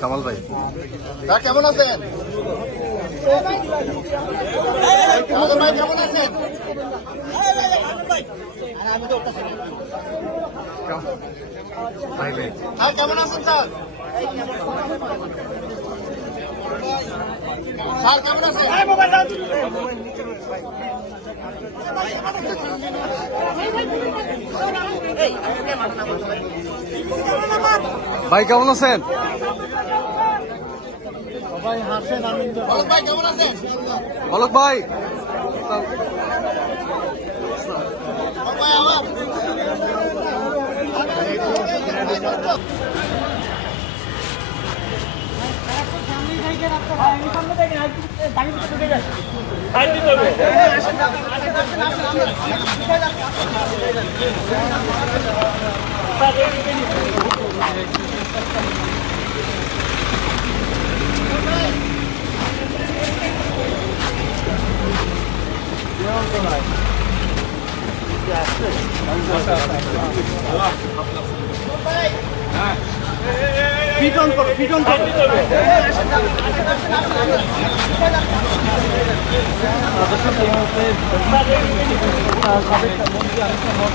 কামাল ভাই, কেমন আছেন? ভাই কেমন আছেন? স্যার কেমন আছেন? স্যার স্যার কেমন আছেন? ভাই কেমন আছেন? ভাই কেমন আছেন? বলক ভাই পিটন করো, পিটন করো। সাবেক মন্ত্রী আনিসা মঠ